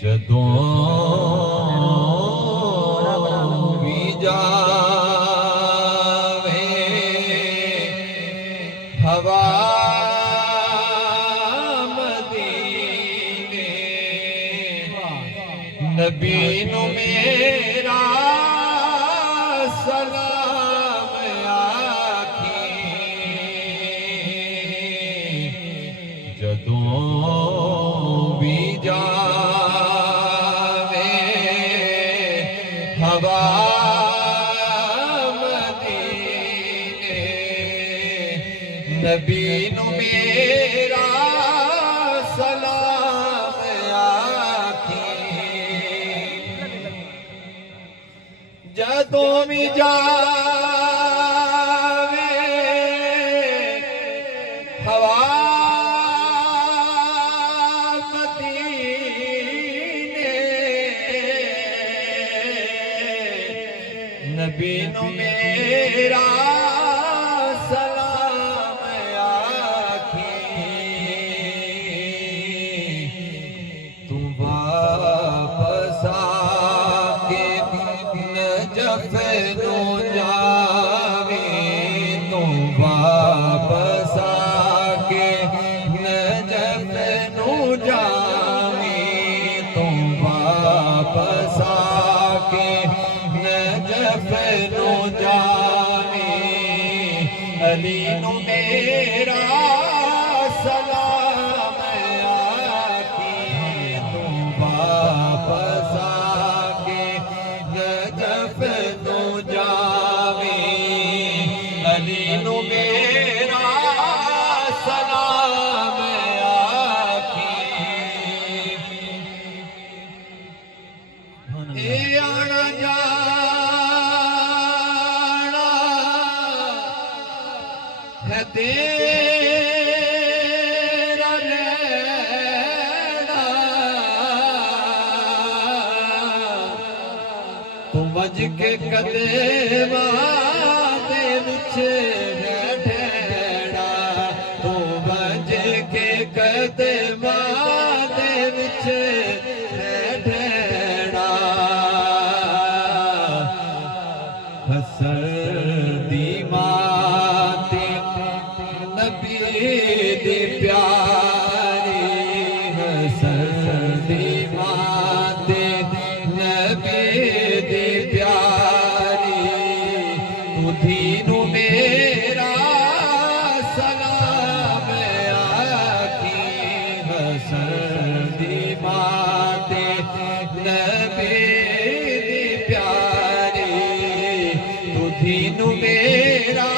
جدوں بھی جاوے ہوا مدینے نبی نو میرا سلام آکھی جدوں بھی جاوے ہوا مدینے نبی نو میرا سلام آکھی جدوں بھی جاوے ہوا نبی نو میرا سلام آکھی تو واپس آکے نجف نو جاوے تو واپس آکے نجف نو جاوے تو واپس آکے نجف نو جاوے علی نو میرا سلام آکھی تو واپس آکے نجف نو جاوے علی نو میرا سلام آکھی اے آنا جانا ہے تیرا رہنا تو بج کے قدماں دے وچ بیٹھنا تو بج کے قدماں دے وچ بیٹھنا حسن دی ماں تے نبی دی پیاری حسن دی ماں تے نبی دی پیاری تُدھی نو میرا سلام آکھی حسن دی ماں تے نبی دی پیاری تُدھی نو میرا